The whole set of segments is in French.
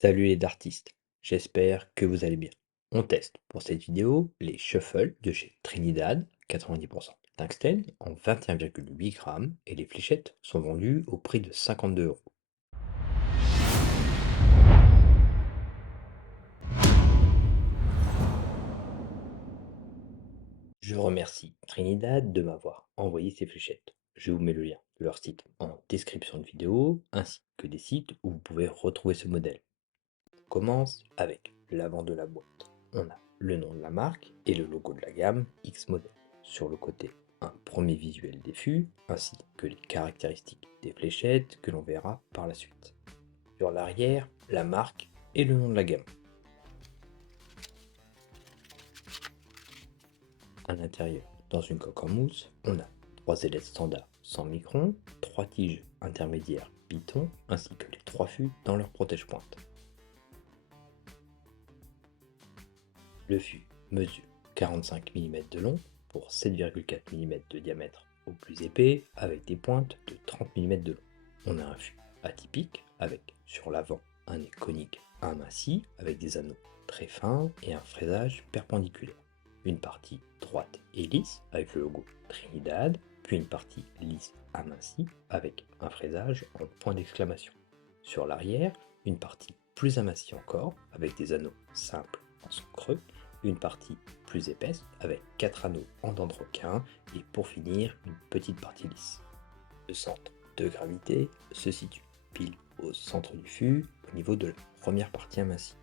Salut les dartistes, j'espère que vous allez bien. On teste pour cette vidéo les shuffles de chez Trinidad, 90% tungstène en 21,8 grammes et les fléchettes sont vendues au prix de 52 euros. Je remercie Trinidad de m'avoir envoyé ces fléchettes. Je vous mets le lien de leur site en description de vidéo ainsi que des sites où vous pouvez retrouver ce modèle. On commence avec l'avant de la boîte. On a le nom de la marque et le logo de la gamme X-Model. Sur le côté, un premier visuel des fûts ainsi que les caractéristiques des fléchettes que l'on verra par la suite. Sur l'arrière, la marque et le nom de la gamme. À l'intérieur, dans une coque en mousse, on a 3 ailettes standards 100 microns, 3 tiges intermédiaires Python ainsi que les 3 fûts dans leur protège-pointe. Le fût mesure 45 mm de long pour 7,4 mm de diamètre au plus épais avec des pointes de 30 mm de long. On a un fût atypique avec sur l'avant un nez conique aminci avec des anneaux très fins et un fraisage perpendiculaire. Une partie droite et lisse avec le logo Trinidad, puis une partie lisse amincie avec un fraisage en point d'exclamation. Sur l'arrière, une partie plus amincie encore avec des anneaux simples en son creux, une partie plus épaisse avec 4 anneaux en dents de requin et pour finir une petite partie lisse. Le centre de gravité se situe pile au centre du fût au niveau de la première partie amincie.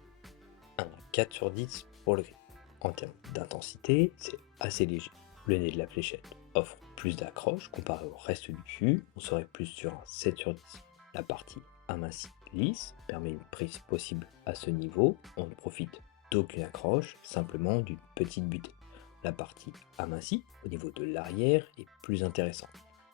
Un 4 sur 10 pour le grip. En termes d'intensité, c'est assez léger. Le nez de la fléchette offre plus d'accroche comparé au reste du fût, on serait plus sur un 7 sur 10. La partie amincie lisse permet une prise possible à ce niveau, on ne profite d'aucune accroche, simplement d'une petite butée. La partie amincie au niveau de l'arrière est plus intéressante.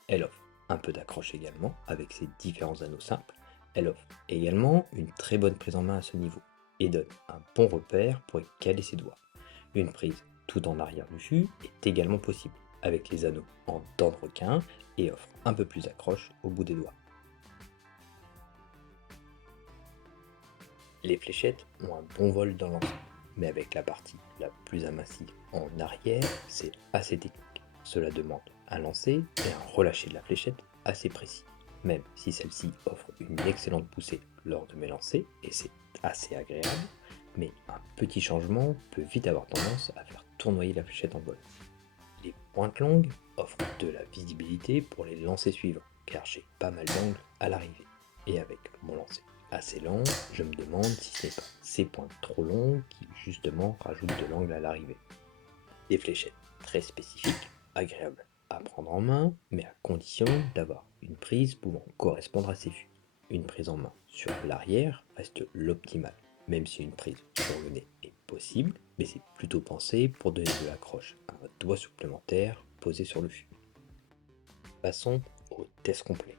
Elle offre un peu d'accroche également avec ses différents anneaux simples. Elle offre également une très bonne prise en main à ce niveau et donne un bon repère pour y caler ses doigts. Une prise tout en arrière du fût est également possible avec les anneaux en dents de requin et offre un peu plus d'accroche au bout des doigts. Les fléchettes ont un bon vol dans l'ensemble, mais avec la partie la plus amincie en arrière, c'est assez technique. Cela demande un lancer et un relâcher de la fléchette assez précis, même si celle-ci offre une excellente poussée lors de mes lancers, et c'est assez agréable, mais un petit changement peut vite avoir tendance à faire tournoyer la fléchette en vol. Les pointes longues offrent de la visibilité pour les lancers suivants, car j'ai pas mal d'angles à l'arrivée. Et avec mon lancer assez lent, je me demande si ce n'est pas ces pointes trop longues qui justement rajoutent de l'angle à l'arrivée. Des fléchettes très spécifiques, agréables à prendre en main, mais à condition d'avoir une prise pouvant correspondre à ces fûts. Une prise en main sur l'arrière reste l'optimale, même si une prise sur le nez est possible, mais c'est plutôt pensé pour donner de l'accroche à un doigt supplémentaire posé sur le fût. Passons au test complet.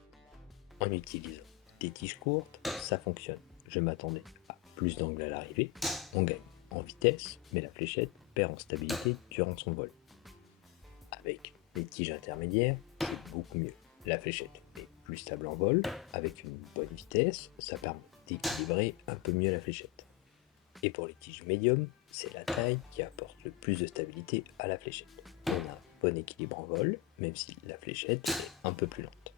En utilisant des tiges courtes, ça fonctionne. Je m'attendais à plus d'angle à l'arrivée, on gagne en vitesse, mais la fléchette perd en stabilité durant son vol. Avec les tiges intermédiaires, c'est beaucoup mieux. La fléchette est plus stable en vol, avec une bonne vitesse, ça permet d'équilibrer un peu mieux la fléchette. Et pour les tiges médium, c'est la taille qui apporte le plus de stabilité à la fléchette. On a un bon équilibre en vol, même si la fléchette est un peu plus lente.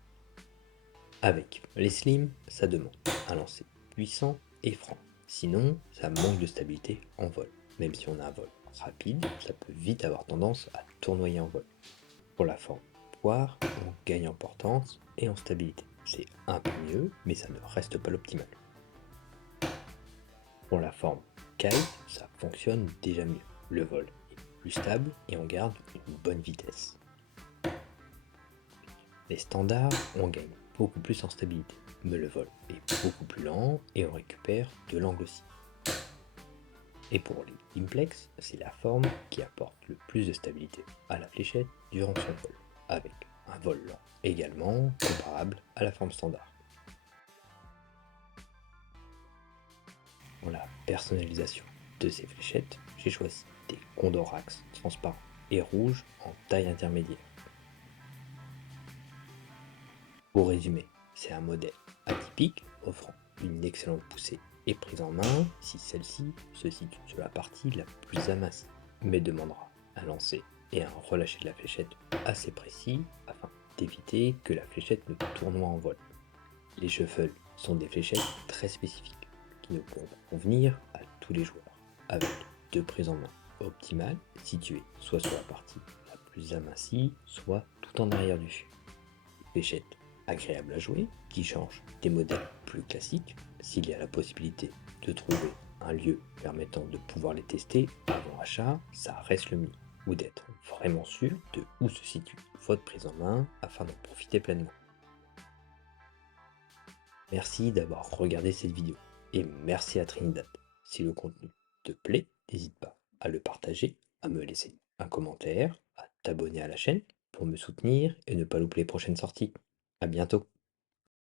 Avec les slim, ça demande un lancer puissant et franc. Sinon, ça manque de stabilité en vol. Même si on a un vol rapide, ça peut vite avoir tendance à tournoyer en vol. Pour la forme poire, on gagne en portance et en stabilité. C'est un peu mieux, mais ça ne reste pas l'optimal. Pour la forme kite, ça fonctionne déjà mieux. Le vol est plus stable et on garde une bonne vitesse. Les standards, on gagne beaucoup plus en stabilité, mais le vol est beaucoup plus lent et on récupère de l'angle aussi. Et pour les Implex, c'est la forme qui apporte le plus de stabilité à la fléchette durant son vol, avec un vol lent également comparable à la forme standard. Pour la personnalisation de ces fléchettes, j'ai choisi des Condorax transparents et rouges en taille intermédiaire. Pour résumer, c'est un modèle atypique offrant une excellente poussée est prise en main si celle-ci se situe sur la partie la plus amincie, mais demandera un lancer et un relâcher de la fléchette assez précis afin d'éviter que la fléchette ne tournoie en vol. Les shuffles sont des fléchettes très spécifiques qui ne pourront convenir à tous les joueurs, avec deux prises en main optimales situées soit sur la partie la plus amincie, soit tout en arrière du fût. Fléchettes agréables à jouer qui changent des modèles plus classiques s'il y a la possibilité de trouver un lieu permettant de pouvoir les tester avant achat, ça reste le mieux, ou d'être vraiment sûr de où se situe votre prise en main afin d'en profiter pleinement. Merci d'avoir regardé cette vidéo et merci à Trinidad. Si le contenu te plaît, n'hésite pas à le partager, à me laisser un commentaire, à t'abonner à la chaîne pour me soutenir et ne pas louper les prochaines sorties. À bientôt.